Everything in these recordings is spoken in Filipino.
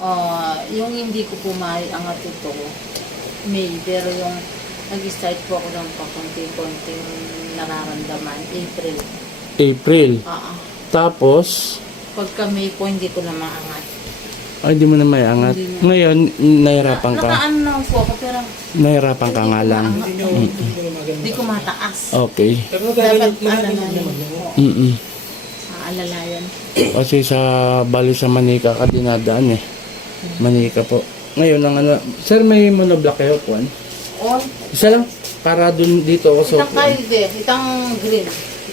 Ah, yung hindi ko po maiangat ito, May, pero yung nag-start po ako ng pakunti-kunting nararamdaman, April. April. Ah, ah. Tapos, pagka May po, hindi ko na maangat. ay, hindi mo na may angat. Hindi na. Ngayon, nahirapan ka. Nakaano lang po ako, pero Nahirapan ka nga lang. hindi ko mataas. Okay. Dapat alalayan. Mm-mm. Alalayan. Kasi sa bali sa Manika ka dinadaan eh. Manika po. Ngayon ang ano, sir may monoblock kayo po. Oh, Isa lang para dun dito ako sa itang kalde, itang green.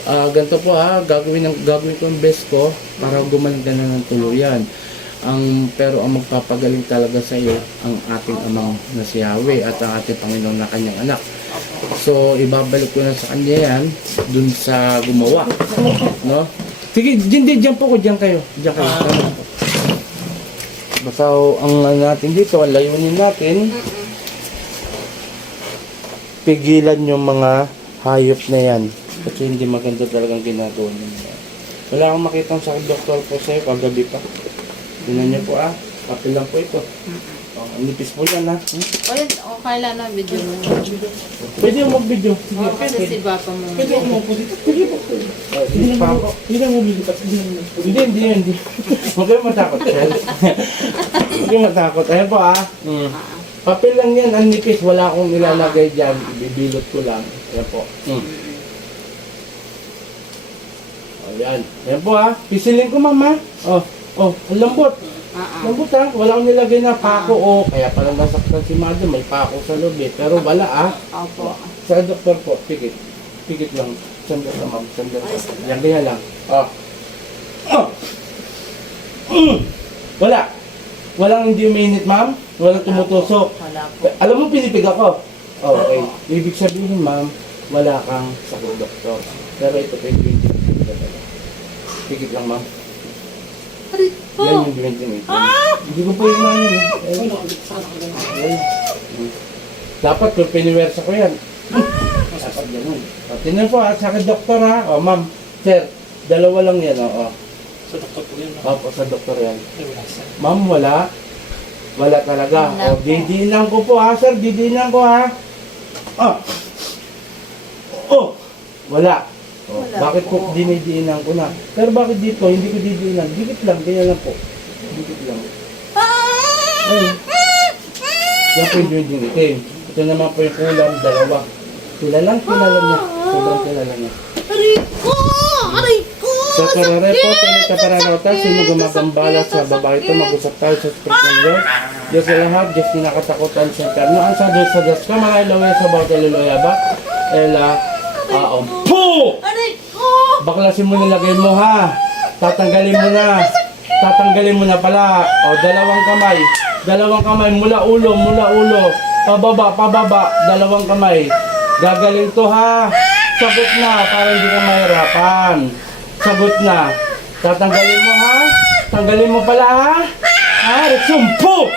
Ah, ganito po ha, gagawin ng gagawin ko ang best ko para gumaling ka na ng tuluyan. Ang pero ang magpapagaling talaga sa iyo ang ating amang na si Yahweh at ang ating Panginoon na kanyang anak. So ibabalik ko na sa kanya yan dun sa gumawa. No? Sige, diyan din diyan po ko diyan kayo. Diyan kayo. Tama po. Basta ang ano natin dito, ang layunin natin, pigilan yung mga hayop na yan. Kasi hindi maganda talagang ginagawa nila. Wala akong makita sa doktor po sa'yo kagabi pa. Tingnan niyo po ah. Kapil lang po ito. Oh, ang nipis po yan ah. Hmm? O yun, o kailan na video mo. Pwede yung mag-video. Sige, O, kasi si Papa mo. Pwede ako mo po dito. Pwede po. Oh, hindi pa po. Hindi na mo lilipat. Hindi Hindi, hindi, hindi. Huwag kayong matakot, Shell. Huwag kayong matakot. Ayan po ah. Hmm. Ah, Papel lang yan, ang nipis. Wala akong nilalagay dyan. Ibibilot ko lang. Ayan po. Hmm. Ayan. Ayan po ah. Pisilin ko mama. Oh, oh, ang lambot. Ah, ah. Lambot ah. Wala akong nilagay na pako. Oh, kaya pala nasaktan si Madam. May pako sa loob eh. Pero wala ah. Opo. Sa doktor po, pikit. Pikit lang. Sandal lang ma'am. Sandal lang. Yan kaya lang. Oh. Oh. Mm. Wala. Walang hindi uminit ma'am. Walang tumutusok. Wala po. Alam mo, pinipig ako. Oh, okay. Ibig sabihin, ma'am, wala kang sakit, doktor. Pero ito po yung 20 talaga. Pigit lang, ma'am. Yan yung 20 Hindi ko po yun na yun. eh. Ayun. Ayun. Dapat kung piniwersa ko yan. Dapat ganun. O, tingnan po ha, sakit doktor ha. O, ma'am, sir, dalawa lang yan. O, o. Sa doktor po yan. Opo, sa doktor yan. Ay, wala sa. Ma'am, wala. Wala talaga. Wala o, po. didiinan ko po ha, sir. Didiinan ko ha. Oh. Oh. Wala. Oh, Wala bakit po po. dinidiinan ko na? Pero bakit dito, hindi ko didiinan? Dikit lang, ganyan lang po. Dikit lang. Ayun. Yan po yung itim. Ito naman po yung kulam, dalawa. Kilalang kilala niya. Sobrang kilala niya. Aray ko! Aray ko! Sa karare po, tayo sa pararota, sino gumagambala sa babae ito, mag-usap tayo sa Spirit ng Diyos. Diyos sa lahat, Diyos na nakatakutan sa interno. Ang sa Diyos sa Diyos ka, mga ilawi sa bawat aliloya ba? Ela, aom. Po! Aray ko! Baklasin mo nilagay mo ha. Tatanggalin mo na. Tatanggalin mo na pala. O, dalawang kamay. Dalawang kamay mula ulo, mula ulo. Pababa, pababa. Dalawang kamay. Gagaling to ha. Sagot na para hindi ka mahirapan. Sagot na. Tatanggalin mo ha. Tanggalin mo pala ha. Ha? Sumpo!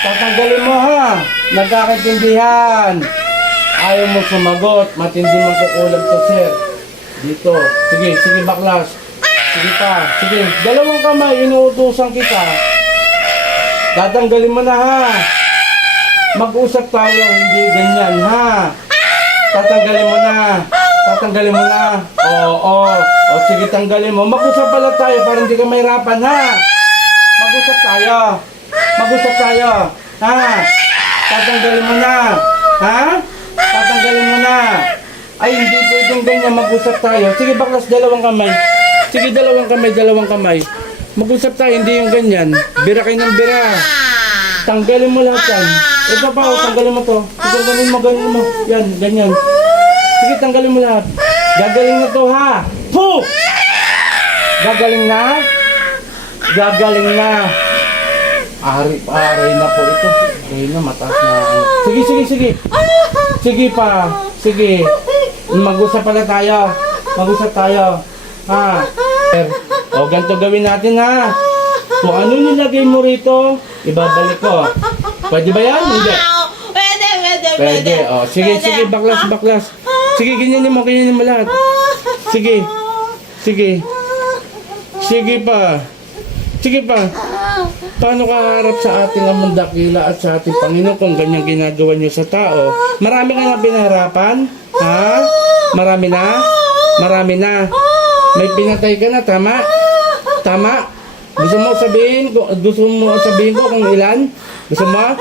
Tatanggalin mo ha. Nagkakaintindihan. Ayaw mo sumagot. Matindi man kukulam to, sir. Dito. Sige, sige baklas. Sige pa. Sige. Dalawang kamay, inuutusan kita. Tatanggalin mo na ha. Mag-usap tayo, hindi ganyan ha. Tatanggalin mo na. Tatanggalin mo na. Oo, oo. O sige, tanggalin mo. Mag-usap pala tayo para hindi ka mahirapan ha. Mag-usap tayo. Mag-usap tayo. Ha? Tatanggalin mo na. Ha? Tatanggalin mo na. Ay, hindi pwedeng ganyan. Mag-usap tayo. Sige, baklas dalawang kamay. Sige, dalawang kamay, dalawang kamay. Mag-usap tayo, hindi yung ganyan. Bira kayo ng bira. Tanggalin mo lahat yan. Ito pa, oh, tanggalin mo to. Tanggalin mo, ganyan mo. Yan, ganyan. Sige, tanggalin mo lahat. Gagaling na to, ha? Puh! Gagaling na? Gagaling na. Ari, ari na po ito. Ayun na, mataas na. Sige, sige, sige. Sige pa. Sige. Mag-usap pala tayo. Mag-usap tayo. Ha? O, ganito gawin natin ha. Kung ano nilagay mo rito, ibabalik ko. Pwede ba yan? Hindi. Pwede, pwede, Pwede. O, sige, sige, baklas, baklas. Sige, ganyan mo, ganyan mo lahat. Sige. Sige. Sige pa. Sige pa. Paano ka harap sa ating amang dakila at sa ating Panginoon kung ganyan ginagawa niyo sa tao? Marami ka na pinaharapan? Ha? Marami na? Marami na? May pinatay ka na, tama? Tama? Gusto mo sabihin, gusto mo sabihin ko kung ilan? Gusto mo?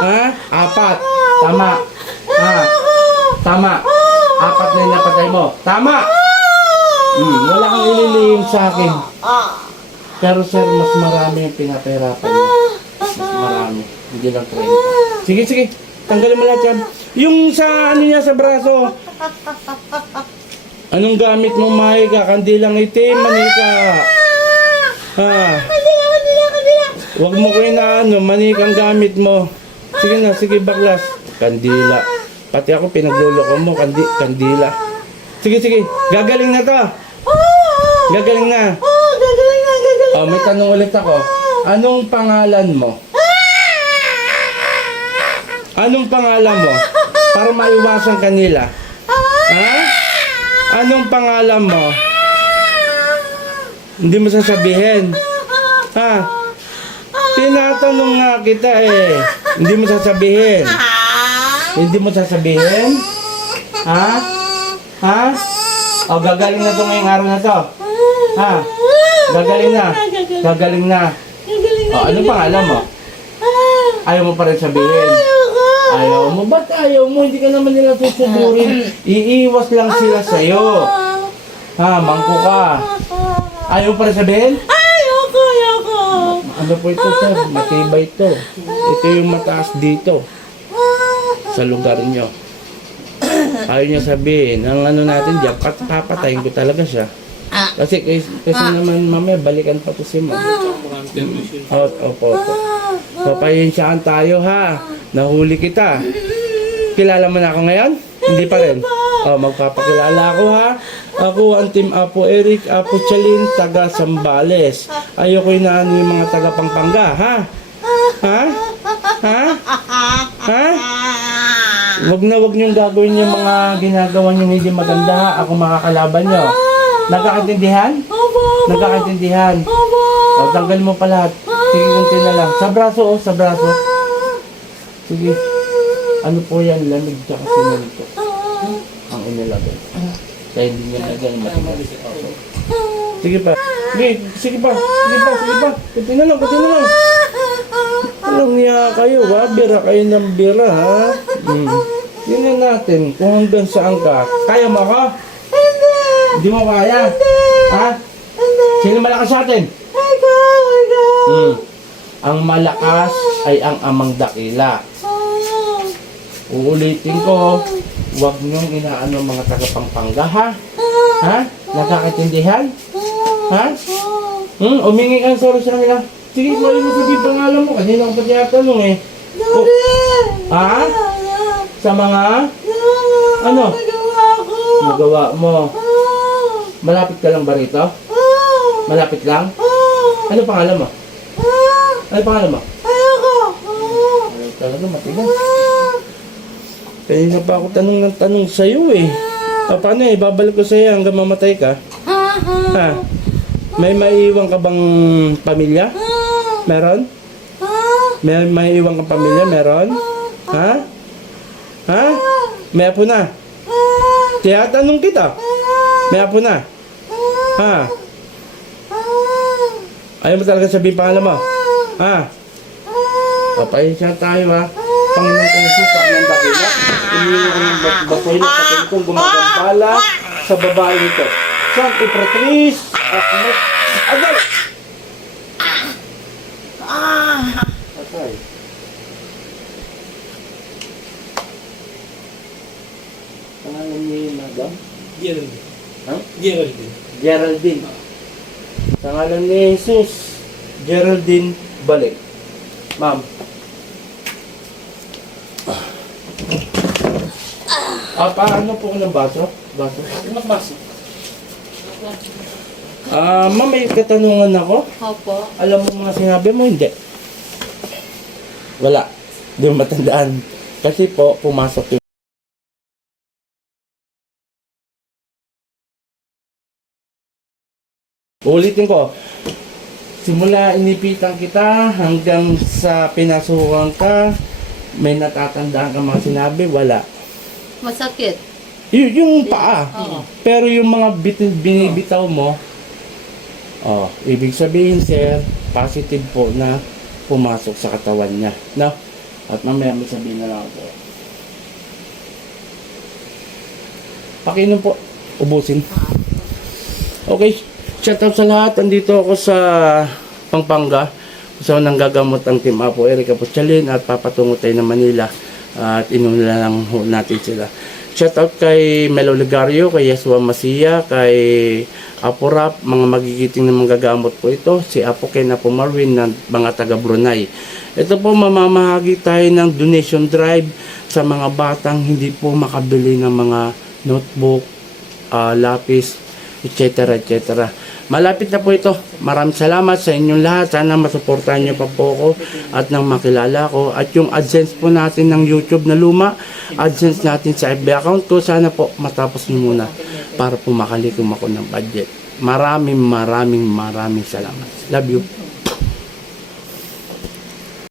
Ha? Apat. Tama. Ha? Tama. Apat na napatay mo. Tama! Hmm, wala kang ililihim sa akin. Pero sir, mas marami yung pinapahirapan mo. Mas marami. Hindi lang 30. Sige, sige. Tanggalin mo lahat yan. Yung sa ano niya sa braso. Anong gamit mo, Maika? Kandilang itim, manika. Ha? Huwag mo ko inaano, manikang gamit mo. Sige na, sige baklas. Kandila. Pati ako pinagluloko mo, kandi, kandila. Sige, sige. Gagaling na to. Gagaling na. Oh, may tanong ulit ako. Anong pangalan mo? Anong pangalan mo? Para maiwasan kanila. Ha? Anong pangalan mo? Hindi mo sasabihin. Ha? Tinatanong nga kita eh. Hindi mo sasabihin. Hindi mo sasabihin? Ha? Ha? O, gagaling na to ngayong araw na to. Ha? Gagaling na. Gagaling na. O, ano pangalan mo? Ayaw mo pa rin sabihin. Ayaw mo? Ba't ayaw mo? Hindi ka naman nila susuburin. Iiwas lang sila sa'yo. Ha? Mangko ka. Ayaw pa rin sabihin? Ayoko, ayoko. Ano po ito, sir? Matibay ito. Ito yung mataas dito. Sa lugar nyo. Ayaw niya sabihin, ang ano natin dyan, pat papatayin ko talaga siya. Kasi, kasi, kasi naman mamaya balikan pa to si ma'am. Out, opo, opo. Papayensyaan tayo ha. Nahuli kita. Kilala mo na ako ngayon? Hindi pa rin. Oh, magpapakilala ako ha. Ako ang Team Apo Eric Apo Chalin, taga Sambales. Ayoko inaano yung mga taga Pampanga, ha? Ha? Ha? Ha? Wag na wag niyong gagawin yung mga ginagawa niyo hindi maganda ha. Ako makakalaban niyo. Nagkakaintindihan? Nagkakaintindihan? O, tanggal mo pa lahat. Sige, kunti na lang. Sa braso, oh, sa braso. Sige. Ano po yan? Lamig tsaka sinunto. Ang inilagay. Kaya hindi niya nagay matigas. Opo. Sige pa. Sige, sige pa. Sige pa, sige pa. Kunti na lang, kunti na lang. Alam niya kayo, ha? Bira kayo ng bira, ha? Hmm. Yun na natin, kung hanggang saan ka. Kaya mo ako? Hindi mo kaya? Ha? Sino malakas sa atin? Hmm. Ang malakas ay ang amang dakila. Uulitin ko, huwag niyong inaano mga taga-pangpangga, ha? Ha? Nakakaintindihan? Ha? Hmm, umingi ka ng sorry sa kanila. Sige, pwede mo sabihin pangalan mo. Kanina ko pa tinatanong eh. O- ha? Sa mga? Ano? Magawa mo. Malapit ka lang ba rito? Malapit lang? Ano pangalan mo? Ano pangalan mo? Ay, talaga matigas. Kanina pa ako tanong ng tanong sa'yo eh. Ah, paano eh, babalik ko sa'yo hanggang mamatay ka? Ha? May maiiwan ka bang pamilya? Meron? May maiiwan kang pamilya? Meron? Ha? Ha? May apo na? Kaya tanong kita. May apo na? Ha? Ayaw mo talaga sabihin pangalan mo? Ha? Papayensya tayo ha. Panginoon kong Jesus, ang ng dakila. Iniwan ng bat- batoy na patay kong gumagambala sa babae nito. Siyang ipratrice at mo... Agad! Patay. Pangalan niya yung madam? Geraldine. Ha? Geraldine. Geraldine. Sa ngalan ni Jesus, Geraldine balik. Ma'am. Ah, paano po ko ng baso? Baso? Mas baso. Ah, ma'am, may katanungan ako. Opo. Alam mo mga sinabi mo, hindi. Wala. Hindi mo matandaan. Kasi po, pumasok yung Ulitin ko. simula inipitan kita hanggang sa pinasukan ka, may natatandaan ka mga sinabi, wala. Masakit. Y- yung paa. Oo. Pero yung mga bit- binibitaw mo, oh, ibig sabihin sir, positive po na pumasok sa katawan niya. No? At mamaya may sabihin na lang ako. Pakinom po. Ubusin. Okay. Shout out sa lahat. Andito ako sa Pampanga. Saan nanggagamot ang Team Apo Erika Puchalin at papatungo tayo ng Manila. At inuna lang natin sila. Shout out kay Melo Ligario, kay Yeswa Masia, kay Apo Rap, mga magigiting na manggagamot po ito. Si Apo Ken Apo Marvin ng mga taga Brunei. Ito po mamamahagi tayo ng donation drive sa mga batang hindi po makabili ng mga notebook, ah, lapis, etc. etc. Malapit na po ito. Maraming salamat sa inyong lahat. Sana masuportahan niyo pa po ako at nang makilala ko. At yung AdSense po natin ng YouTube na luma, AdSense natin sa FB account ko, sana po matapos niyo muna para po makalikom ako ng budget. Maraming maraming maraming salamat. Love you.